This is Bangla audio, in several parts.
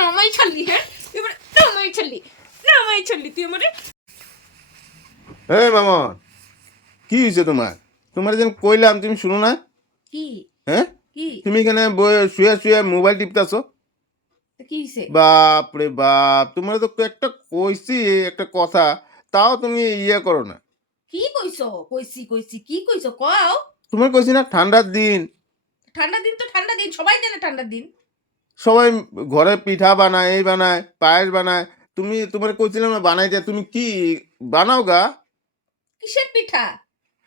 নামাই ছাড়লি হ্যাঁ? নামাই ছাড়লি নামাই ছাড়লি তুই আমারে এই মামন কি হয়েছে তোমার? তোমার যেন কইলাম তুমি শুনো না? কি? হ্যাঁ? তুমি এখানে শুয়ে শুয়ে মোবাইল টিপতেছো? বাপ রে বাপ তোমার তো একটা কইছি একটা কথা তাও তুমি ইয়ে করো না। কি কইছো? কইছি কইছি কি কইছো? কও। তোমার কইছি না ঠান্ডার দিন। ঠান্ডা দিন তো ঠান্ডা দিন সবাই জানে ঠান্ডার দিন। সবাই ঘরে পিঠা বানায় এই বানায় পায়েস বানায়। তুমি তোমার কইছিলাম না বানাইতে তুমি কি বানাও গা? কিসের পিঠা?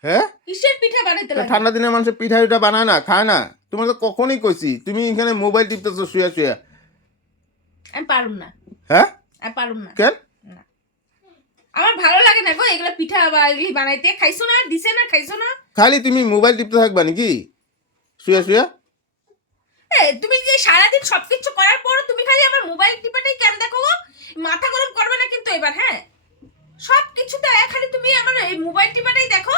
হ্যাঁ? কিসের পিঠা বানাইতে লাগে? ঠান্ডা দিনে মানুষের পিঠা পিঠা বানায় না খায় না। তোমার তো কখনই কইছি তুমি এখানে মোবাইল টিপতেছো শুয়ে শুয়ে। আমি পারুম না। হ্যাঁ? আমি পারুম না। কেন? আমার ভালো লাগে না গো এগুলো পিঠা বা এগুলি বানাইতে। খাইছো না দিছে না খাইছো না? খালি তুমি মোবাইল টিপতে থাকবা নাকি? শুয়ে শুয়ে? তুমি যে সারাদিন সবকিছু করার পর তুমি খালি আমার মোবাইল টিপাটাই কেন দেখো? মাথা গরম করবে না কিন্তু এবার হ্যাঁ? সব কিছুতে খালি তুমি আমার এই মোবাইল টিপাটাই দেখো।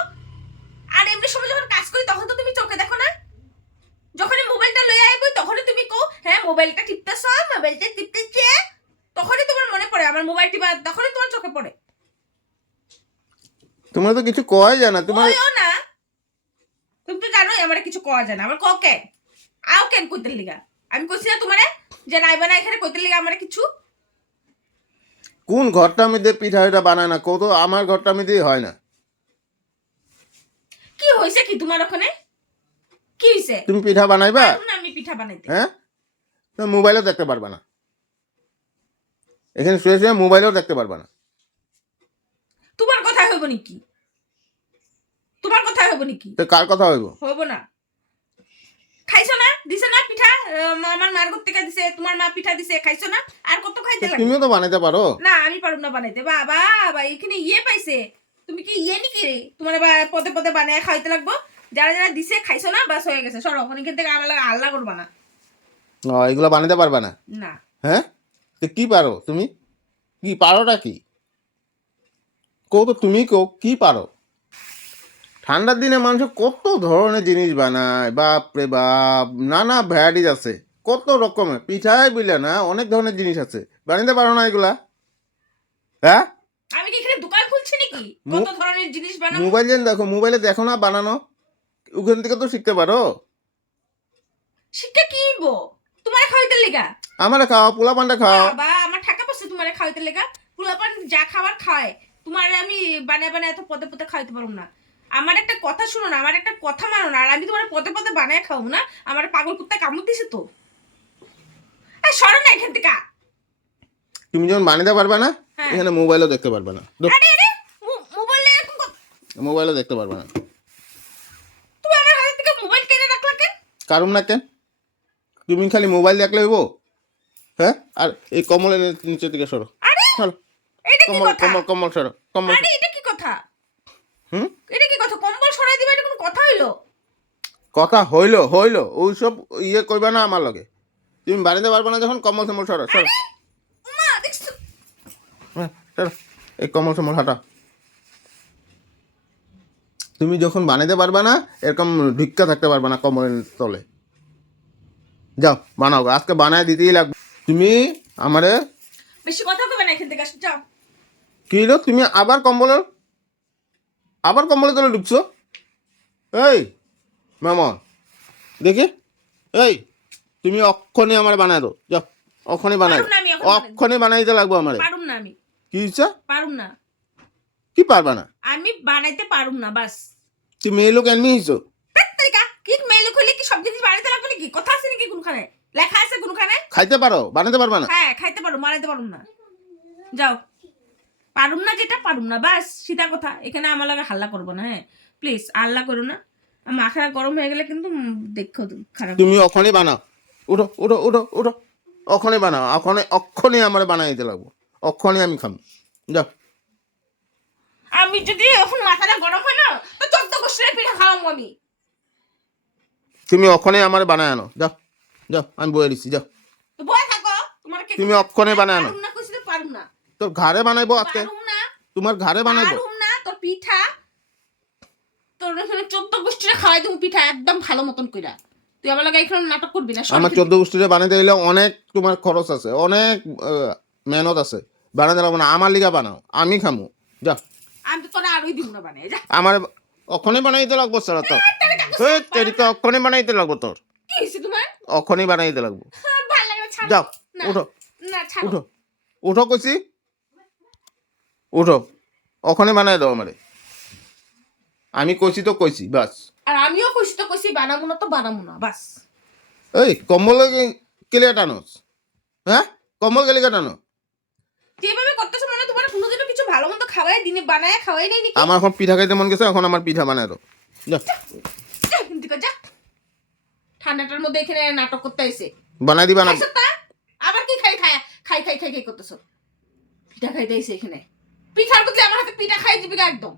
আর এমনি সময় যখন কাজ করি তখন তো তুমি চোখে দেখো না। যখনই মোবাইলটা লয়ে আইবো তখনই তুমি কো হ্যাঁ মোবাইলটা টিপতেছ মোবাইলটা টিপতেছে। তখনই তোমার মনে পড়ে আমার মোবাইল টিপা তখনই তোমার চোখে পড়ে। তোমার তো কিছু কয় যায় না তোমার না। তুমি তো জানোই আমার কিছু যায় না। আমার ক? আও কেন কইতে লিগা? আমি কইছি না তোমারে যে নাইবা না এখানে কইতে লিগা আমার কিছু। কোন ঘরটা মধ্যে পিঠা পিঠা বানায় না কত আমার ঘরটা মধ্যেই হয় না। কি হইছে কি তোমার ওখানে? কি হইছে তুমি পিঠা বানাইবা? না আমি পিঠা বানাইতে। হ্যাঁ তো মোবাইলেও দেখতে পারবা না। এখানে শুয়ে শুয়ে মোবাইলেও দেখতে পারবা না। তোমার কথা হইব নাকি? তোমার কথা হইব নাকি? তো কার কথা হইব? হইব না খাইছো না দিছে না পিঠা আহ, আমার মার ঘর থেকে দিছে তোমার মা পিঠা দিছে খাইছো না? আর কত খাইতে লাগে? তুমিও তো বানাইতে পারো। না আমি পারব না বানাইতে। বাবা বাবা এখানে ইয়ে পাইছে। তুমি কি ইয়ে নাকি রে? তোমার পদে পদে বানায় খাইতে লাগবো? যারা যারা দিছে খাইছো না? বাস হয়ে গেছে। সরো ওখানে থেকে আমার লাগে আল্লাহ করবা না। ও, এগুলো বানাইতে পারবা না? না। হ্যাঁ? তো কি পারো তুমি? কি পারোটা কি? কৌ তো তুমি কো কি পারো? ঠান্ডার দিনে মানুষ কত ধরনের জিনিস বানায় বাপ রে বাপ নানা ভ্যারাইটিস আছে। কত রকমের পিঠাই বুঝলে না অনেক ধরনের জিনিস আছে। বানাইতে পারো না এগুলা? হ্যাঁ? আমি কি এখানে দোকান খুলছি নাকি? কত ধরনের জিনিস বানাবো? মোবাইল যেন দেখো মোবাইলে দেখো না বানানো। ওখান থেকে তো শিখতে পারো। শিখতে কি বো তোমার খাওয়াইতে লেগা? আমারে খাও পোলা পান্ডা খাও। বাবা আমার টাকা পয়সা তোমার খাওয়াইতে লেগা। পোলাপান যা খাবার খায় তোমার আমি বানায় বানায় এত পদে পদে খাইতে পারব না। আমার একটা কথা শুনো না আমার একটা কথা মানো না আর আমি তোমার পদে পদে বানায় খাব না আমার পাগল কুত্তা কামড় দিছে তো। আর সরো না এখান থেকে। তুমি যখন বানাতে পারবে না হ্যাঁ। এখানে মোবাইলও দেখতে পারবে না। মোবাইলও দেখতে পারবে না। তুমি আমার হাত থেকে মোবাইল কেটে রাখলা কেন? কারণ না কেন? তুমি খালি মোবাইল দেখলে হইব? হ্যাঁ? আর এই কমলের নিচে থেকে সরো। আরে এটা কমল কমল কমল সরো। কমল হুম? এটা কি কথা? কম্বল সরাই দিবে এটা কোনো কথা হইল? কথা হইল হইল। ওই সব ইয়ে করবে না আমার লগে। তুমি বানাতে পারবে না যখন কমল সমল সরো। হ্যাঁ, সরো। এই কমল সমল হাঁটা তুমি যখন বানাতে পারবে না এরকম ভিক্ষা থাকতে পারবে না কমলের তলে। যাও বানাও। আজকে বানায় দিতেই লাগবে। তুমি আমারে বেশি কথা কবে না এখান থেকে যাও। কি তুমি আবার কম্বলের আবার কম্বলের তলে ঢুকছো? এই মামন দেখি। এই তুমি অক্ষণে আমার বানায় দাও। যাও অক্ষণে বানাই। অক্ষণে বানাইতে লাগবো আমার। পারুম না আমি। কি হচ্ছে পারুম না। কি পারবা না? আমি বানাইতে পারুম না বাস। তুমি মেয়ে লোক এমনি হইছো? কি মেলু খুলে কি সব জিনিস বানাইতে লাগবে নাকি? কথা আছে নাকি কোনখানে? লেখা আছে কোনখানে? খাইতে পারো বানাতে পারবা না? হ্যাঁ খাইতে পারো বানাইতে পারুম না। যাও। পারুম না যেটা পারুম না। বাস সিধা কথা। এখানে আমার লাগে হাল্লা করব না হ্যাঁ? প্লিজ আল্লাহ করো না। মাথা গরম হয়ে গেলে কিন্তু দেখো খারাপ। তুমি অক্ষণে বানাও। উঠো উঠো উঠো উঠো। অক্ষণে বানাও। অক্ষণে অক্ষণে আমার বানাই দিতে লাগবো। অক্ষণে আমি খাম যাও। আমি যদি এখন মাথাটা গরম হয় না তো চোদ্দ গোষ্ঠীর পিঠা খাওয়াবো আমি। তুমি অক্ষণে আমার বানায় আনো। যাও যাও আমি বয়ে দিচ্ছি যাও। বয়ে থাকো। তোমার তুমি অক্ষণে বানায় আনো পারুম না কইছি তো পারুম না তোর ঘরে বানাইবো আজকে? তোমার ঘরে বানাইবো? না? তোর পিঠা? তোর এখানে চোদ্দ গোষ্ঠীরে খাওয়াই তুমি পিঠা একদম ভালো মতন কইরা। তুই আমার লাগে এখানে নাটক করবি না? আমার চোদ্দ বানাইতে অনেক তোমার খরচ আছে অনেক মেহনত আছে। বানাতে লাগবে না আমার লিগা বানাও আমি খামু। যা। আমি তো তোরা আরোই দিব না বানিয়ে যা। আমার অখনে বানাইতে লাগবো স্যার তোর। এই তেরিকে অখনে বানাইতে লাগবো তোর। কি হয়েছে তোমার? অখনে বানাইতে লাগবো। হ্যাঁ, ভালো লাগে ছাড়ো। যাও উঠো। না ছাড়ো। উঠো। উঠো কইছি। উঠো। ওখানে বানাই দাও আমারে। আমি কইছি তো কইছি বাস। আর আমিও খুশি তো খুশি বানাবো না তো বানাবো না বাস। এই কম্বল কেলে টানোস হ্যাঁ? কম্বল কেলে টানো যেভাবে করতেছো মানে তোমার কোনোদিনও কিছু ভালো মন্দ খাওয়াই দিনে বানায় খাওয়াই নাই নাকি আমার এখন পিঠা খাইতে মন গেছে এখন আমার পিঠা বানাই দাও। যা। ঠান্ডাটার মধ্যে এখানে নাটক করতে এসে বানাই দিবা না। আবার কি খাই খাই খাই খাই খাই খাই করতেছো? পিঠা খাইতে এসে এখানে। পিঠার বদলে আমার হাতে পিঠা খাই দিবি একদম।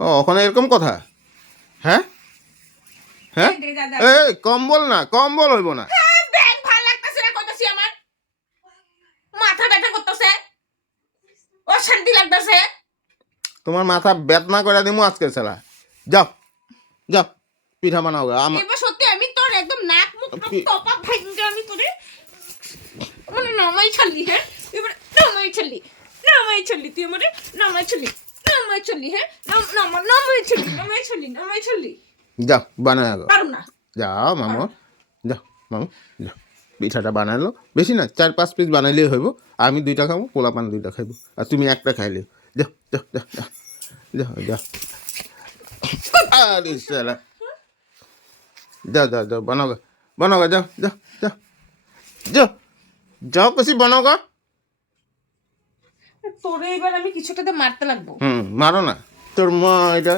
ও ওখানে এরকম কথা? হ্যাঁ? হ্যাঁ? এই। এই কম্বল না কম্বল হইব না। ব্যাগ ভালো লাগতেছে না কইতাছি আমার। মাথা ব্যথা করতেছে। অশান্তি লাগতেছে। তোমার মাথা বেদনা করে দিমু আজকে ছেলা। যাও যাও পিঠা বানাও। আমার এবার সত্যি আমি তোর একদম নাক মুখ টপা ভাঙ্গে আমি তোরে মানে নামাই ছাড়লি হ্যাঁ? এবার নামাই ছাড়লি। ছাড়লি তুই আমারে নামাই ছাড়লি নামাই ছাড়লি হ্যাঁ? নাম- নামা নামাই ছাড়লি নামাই ছাড়লি নামাই ছাড়লি যাও বানাই গো পারুম না। যাও মামু। যাও মামু যাও। পিঠাটা বানালো বেশি না চার পাঁচ পিস বানাইলেই হইব। আমি দুইটা খাব পোলা পান দুইটা খাইব। আর তুমি একটা খাইলে। যাও যাও যাও যাও। যাও আরে শালা। যাও যাও যাও বানাও বানাও যাও যাও যাও। যাও যাও কছি বানাও গা। তোরে এবার আমি কিছুটাতে মারতে লাগবো। হুম মারো না। তোর মা এটা